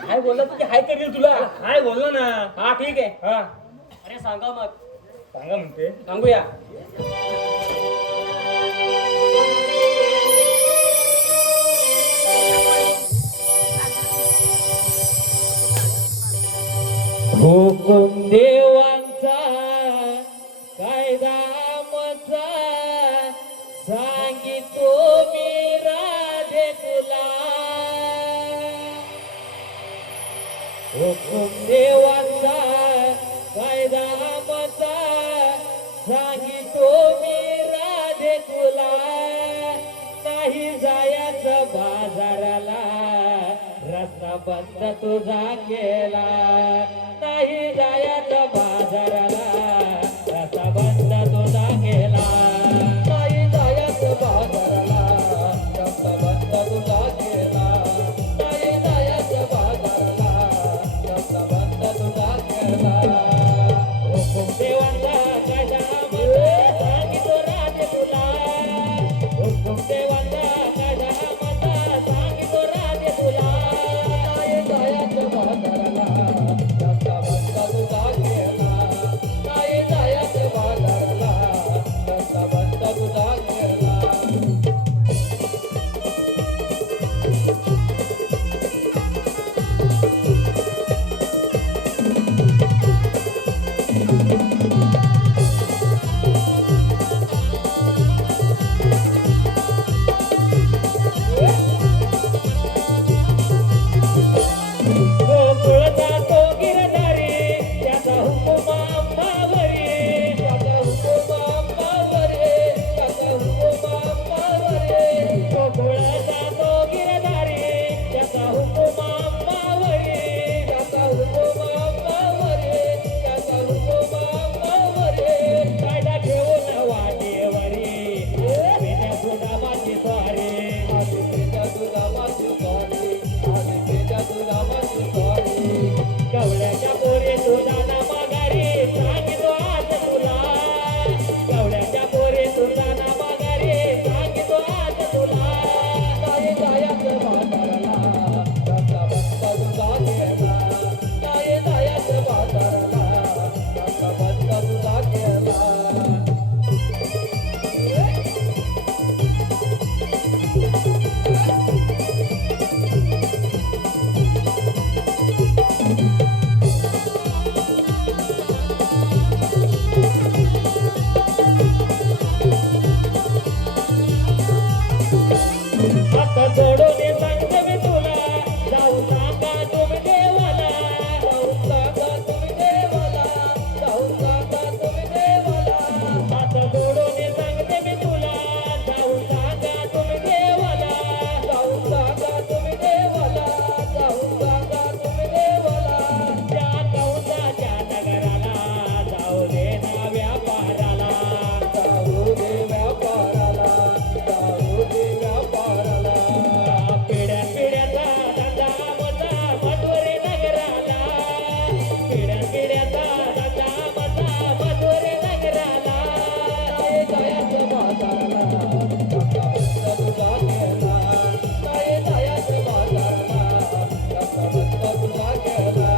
हाय बोलला तू की हाय करील तुला हाय बोललो ना हा ठीक आहे हा अरे सांगा मग. सांगा म्हणते सांगूया हुकुम देवांचा कायदा आमचा सांगितो मी राधे तुला हुकुम देवांचा कायदा आमचा सांगितो मी राधे तुला नाही जायचं बाजाराला रस्ता बंद तुझा केला नाही जायचं बाजाराला रस्ता बंद तुझा केला नाही जायचं बाजाराला रस्ता बंद तुझा केला नाही जायचं बाजाराला रस्ता बंद तुझा केला हुकुम देवांचा कायदा आम्हाला सांगितो राजे तुला हुकुम देवांचा कायदा आम्हाला सांगितो राजे तुला नाही जायचं बाजाराला रस्ता बंद तुझा केला नाही जायचं बाजाराला रस्ता बंद तुझा केला गोकुळचा तो गिरधारी त्याचा हुकुम अंबावरी त्याचा हुकुम अंबावरी त्याचा हुकुम अंबावरी गोकुळचा तो गिरधारी त्याचा हुकुम अंबावरी त्याचा हुकुम अंबावरी त्याचा हुकुम अंबावरी कायदा ठेवून वाटेवरी पेट्या सुदामाची स्वारी आधी पेट्या सुदामाची स्वारी आधी पेट्या सुदामाची स्वारी कवड्याच्या पोरी तुझा ना माघारी सांगितो आज तुला कवड्याच्या पोरी तुझा ना माघारी सांगितो आज तुला नाही जायचं बाजाराला रस्ता बंद तुझा केला नाही जायचं बाजाराला रस्ता बंद तुझा केला आता जोडून सांगते मी तुला जाऊ सांगा तुम्ही देवाला जाऊ सांगा तुम्ही देवाला जाऊ सांगा तुम्ही देवाला आता जोडून सांगते मी तुला जाऊ सांगा तुम्ही देवाला जाऊ सांगा तुम्ही देवाला जाऊ सांगा तुम्ही देवाला त्या कौसाच्या नगराला जाऊ दे ना व्यापाराला जाऊ दे व्यापाराला जाऊ दे व्यापाराला पिढ्या पिढ्याचा धंदा मजा मधुरे नगराला पिढ्या पिढ्याचा धंदा मजा मधुरे नगराला नाही जायचं बाजाराला रस्ता बंद तुझा केला नाही जायचं बाजाराला रस्ता बंद तुझा केला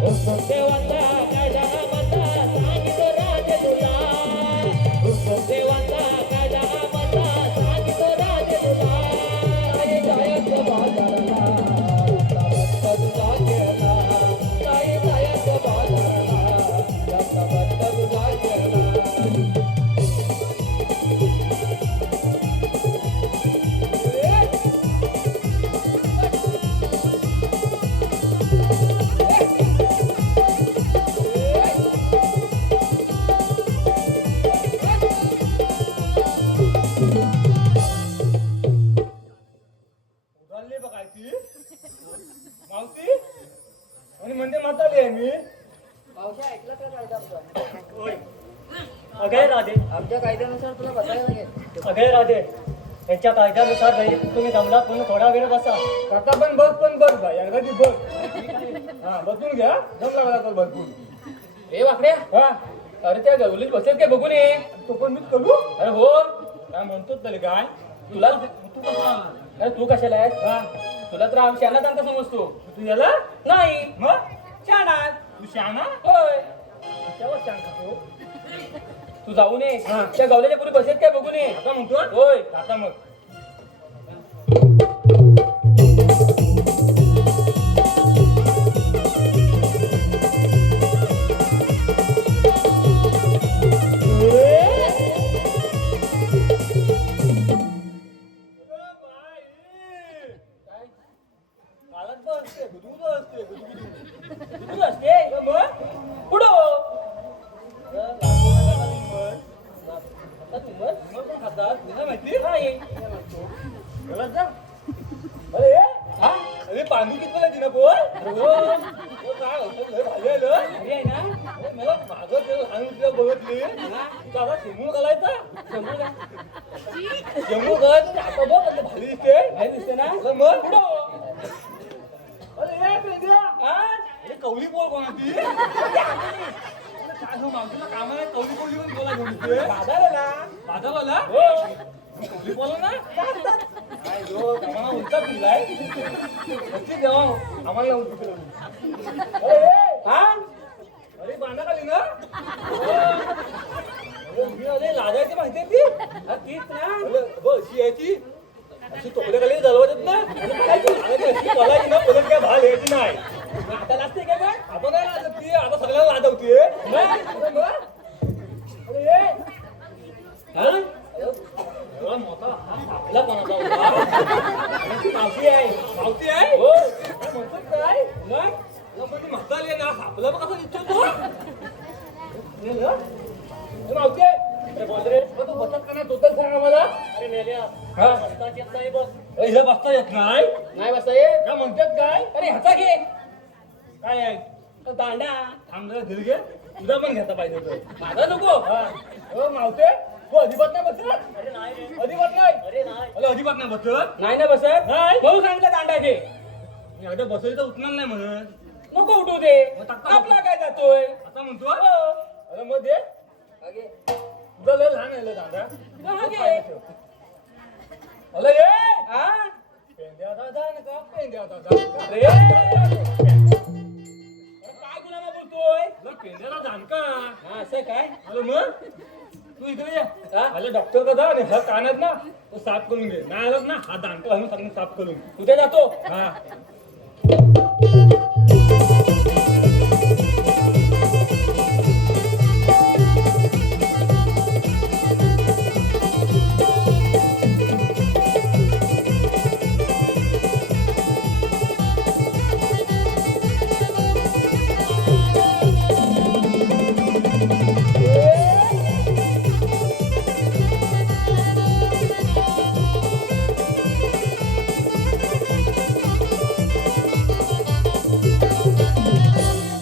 हुकुम देवांचा कायदा मजा सांगितो राजे तुला हुकुम देवांचा कायदा मजा सांगितो राजे तुला नाही जायचं बाजाराला रस्ता बंद तुझा केला नाही जायचं बाजाराला रस्ता बंद तुझा केला उधळली बघ काय ती मावशी आणि म्हणते म्हातारी आहे मी मावशी ऐकलं का कायदा आमचा अगय राधे आमच्या कायद्यानुसार तुला बसायला लागेल अगय राधे त्यांच्या कायद्यानुसार नाही तुम्ही दमला पण थोडा वेळ बसा. आता पण बस बा एकदाची बस. हा बसून घ्या दम लागला तर भरपूर. ए वाकड्या हा अरे त्या गवलीत बसेल काय बघून ये. तो पण मीच करू अरे हो काय म्हणतोच तरी काय तुला तू कसा आला? अरे तू कशाला आहेस हा तुला तर आम्ही शाना दांता समजतो. तू याला नाही मग शाना तू शहाणा होय. तेव्हा शांत खातो. तू जाऊन ये हा. त्या गवल्याच्या पुढे बसेल काय बघून ये. आता म्हणतो होय आता मग तू असते मग पुढं आता तू मग खातात तुला माहिती नाही मला जा. अरे हा अरे पाणी किती वेळा दिना बोल हो. काय होतं लय भारी आहे ना. घरी आहे ना अरे मला मागं ते लहान मुलीला बघितली तू आता शेंगूळ घालायचा समजू का शेंगूळ घालायचं आता बघ कसं भारी दिसते नाही दिसते ना अरे मग पुढं अरे ये पेंद्या. अरे कवली बोल कोणाची काय हो मावशीला कामाला कवली बोलली पण बोला घेऊन येते. बाजारवाला हो कवली बोला ना काय जो आम्हाला उलटा पिलाय नक्की जेव्हा आम्हाला उलटी पिलवली. अरे हा अरे बांधा खाली ना अरे लागायची माहिती आहे ती हा, तीच ना अरे बघ अशी यायची अशी तोकड्या खाली चालवायची ना आणि पळायची. अशी पळायची ना परत काय भाल यायची नाही. आता लागते काय बघ आता नाही लाजत ती आता सगळ्याला लाजवते अरे ये हा एवढा मोठा हात आपला कोणाचा होता? मावशी आहे मावती आहे हो काय म्हणतात काय मग तुला पण ती म्हातारी आहे ना आपला पण कसा दिसतो तो हे ना? हे मावती आहे अरे बोल रे मग तू बचत करणार तो तर सांग आम्हाला अरे मेल्या हा बसताच येत नाही बघ. हिला बसता येत नाही नाही बसता ये काय म्हणतात काय अरे ह्याचा घे काय आहे तो दांडा थांब जरा धीर घे तुझा पण घेता पाहिजे होतं माझा नको हा हो मावते तू अजिबात नाही बसत अरे नाही रे. अजिबात नाही अरे नाही. अरे अजिबात नाही बसत नाही ना बसत नाही. भाऊ सांगितलं दांडा घे मी एकदा बसली तर उठणार नाही म्हणत नको उठू दे मग टाकता आपला काय जातोय आता म्हणतो हो. अरे मग दे हा घे. तुझा लय लहान आहे लय दांडा हा घे अरे ये हा पेंद्या दादा नका पेंद्या दादा अरे अरे काय गुन्हा बोलतोय तुला पेंद्याला जाणका हा असं काय अरे मग तू इकडे ये हा? अरे डॉक्टर का जा आणि हा कान आहेत ना तो साफ करून घे नाही आलात ना हा दांडका घालून सगळं साफ करून घे. उद्या जातो हा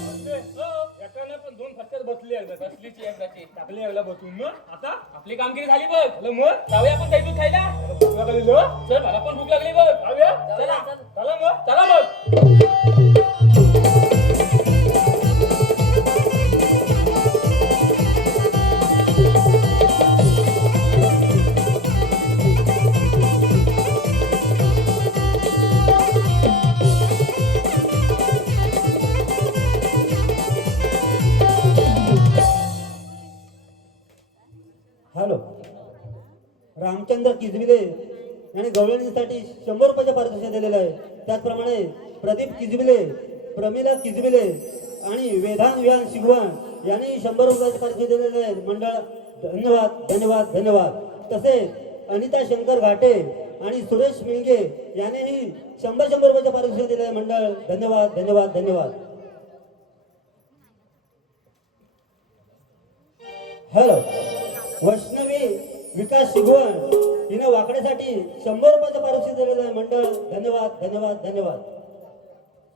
एकानं पण दोन फटक्यात बसली एकदा बसलीची एकदाची टाकली एकदा बसून मग आता आपली कामगिरी झाली बघ आलं मग जाऊया आपण काही दूध खायला तुला कधी लो चल मला पण भूक लागली बघ जाऊया चला चला मग चला मग हॅलो रामचंद्र किजबिले यांनी गवळणीसाठी 100 रुपयाचं पारितोषिक दिलेलं आहे. त्याचप्रमाणे प्रदीप किजबिले, प्रमिला किजबिले आणि वेदांत विहान शिगवण यांनी 100 रुपयाचं पारितोषिक दिलेलं आहे. मंडळ धन्यवाद धन्यवाद धन्यवाद. तसेच अनिता शंकर घाटे आणि सुरेश मिळगे यांनीही 100 रुपयाचं पारितोषिक दिलं आहे. मंडळ धन्यवाद धन्यवाद धन्यवाद. हॅलो वैष्णवी विकास शिगवण हिनं वाकड्यासाठी 100 रुपयाचं पारितोषिक दिलेलं आहे. मंडळ धन्यवाद धन्यवाद धन्यवाद.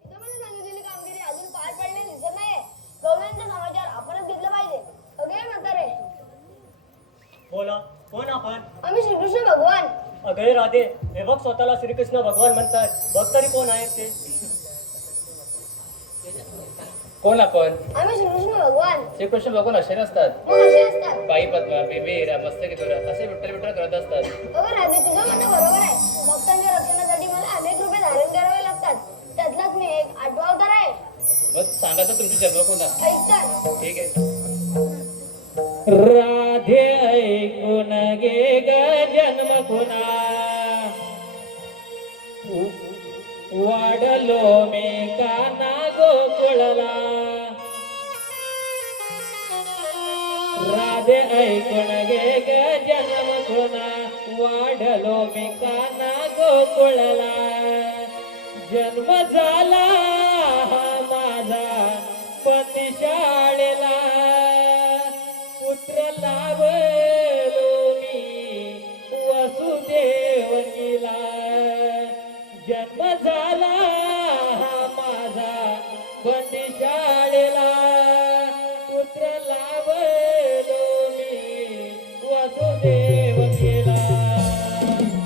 तुम्हाला सांगितलेली कामगिरी अजून पार पडलेली दिसत नाहीये. गवळ्यांचा समाचार आपणच घेतला पाहिजे. सगळे म्हातारे बोला कोण आपण? आम्ही श्रीकृष्ण भगवान अगं राधे, हे बघ स्वतःला श्रीकृष्ण भगवान म्हणतात. बघ तरी कोण आहेत ते. कोण आपण? आम्ही श्रीकृष्ण भगवान. श्रीकृष्ण भगवान असे नसतात. मग असे असतात. बाई पद्मा, बेबी हिरा, मस्तकी दोरा असे विठ्ठल विठ्ठल करत असतात. अगं राधे, तुझं म्हणणं बरोबर आहे. भक्तांच्या रक्षणासाठी मला अनेक रूपे धारण करावे लागतात. त्यातलाच मी एक 8वा अवतार आहे. मग सांगा तर तुमची जन्म कोणा? ऐक तर. ठीक आहे. राधे ऐकून गे ग जन्म कुणा, वाढलो मी काना गोकुळला. राधे ऐकून गे ग जन्म कुणा, वाढलो मी काना गोकुळला. जन्म झाला हा माझा पती शाळेला, पुत्र लाभलो मी वसुदेवकीला. जन्म झाला हा माझा पती शाळेला, पुत्र लाभलो मी वसुदेवकीला.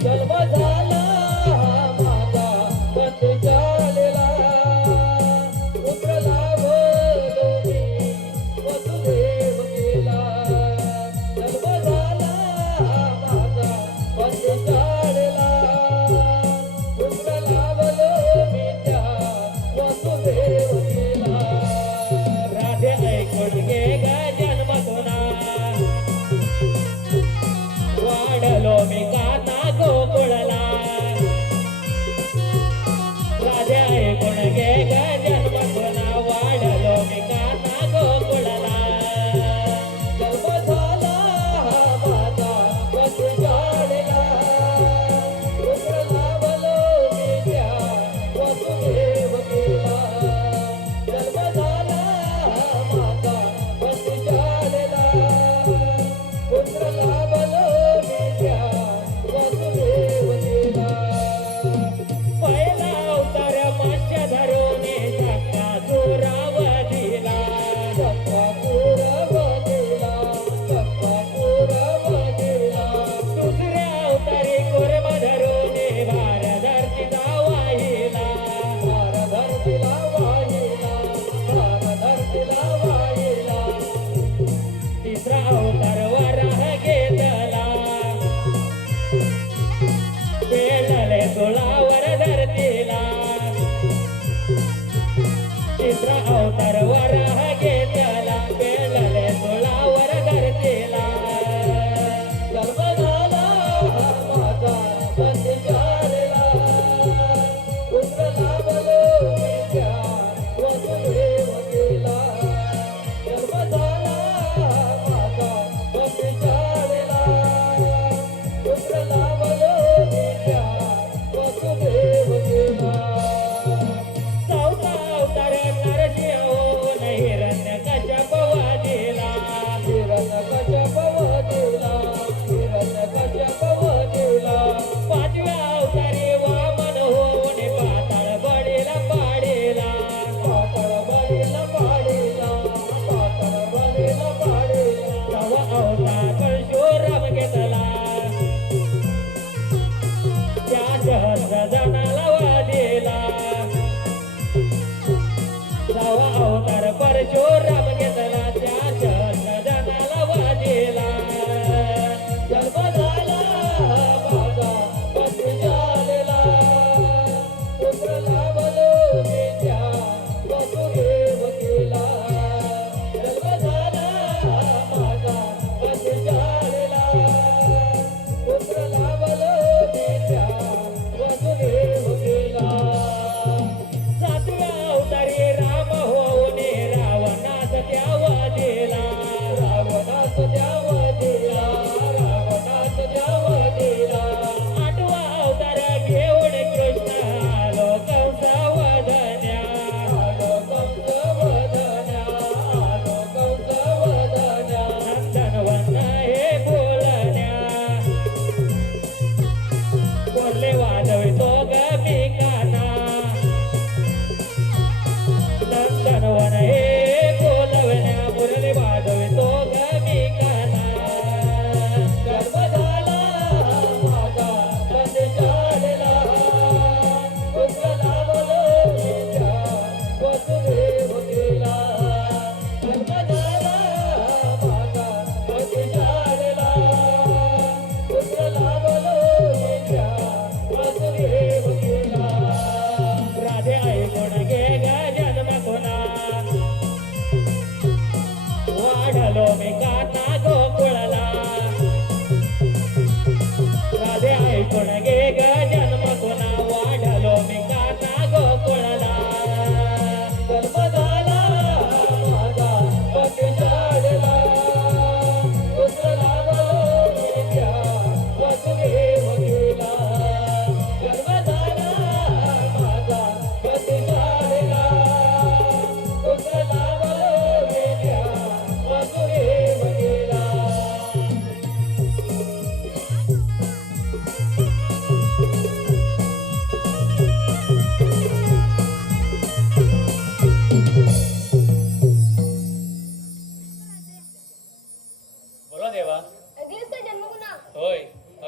जन्म झाला हा माझा पती शाळेला,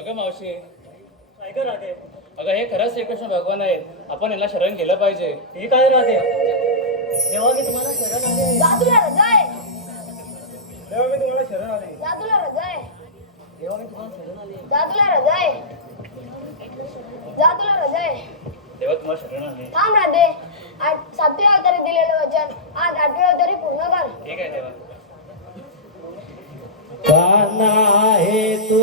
अगं मावशी, ऐका राधे, अगं हे खरंच श्रीकृष्ण भगवान आहेत. आपण यांना शरण गेलं पाहिजे. ठीक आहे राधे, जेव्हा मी तुम्हाला शरण आले जादूला रजा आहे. तेव्हा मी तुम्हाला शरण आले. जादूला रजा आहे. जेव्हा मी तुम्हाला शरण आले जादूला रजा आहे. जादूला रजा आहे. तेव्हा तुम्हाला शरण आले. थांब राधे, आज 7वे अवतारी दिलेलं वचन आज 8वे अवतारी पूर्ण कर. ठीक आहे तेव्हा. कान्हा हे तू